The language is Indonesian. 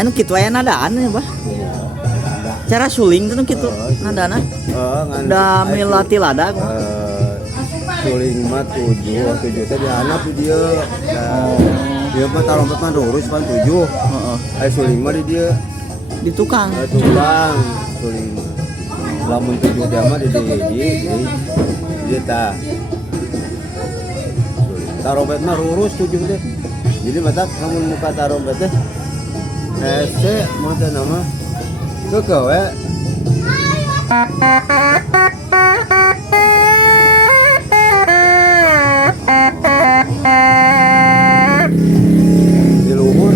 anu kitu aya nadaan ya bah cara suling itu kitu nadana da milati lada suling mah 7 teh dihanap dia dia mah tarompet mah lurus pan 7 aya suling mah di dia di tukang suling lamun 7 dia mah di dia tah tarompet mah lurus 7 teh jadi mata lamun muka tarompet teh mau teh nama kekewe di luhur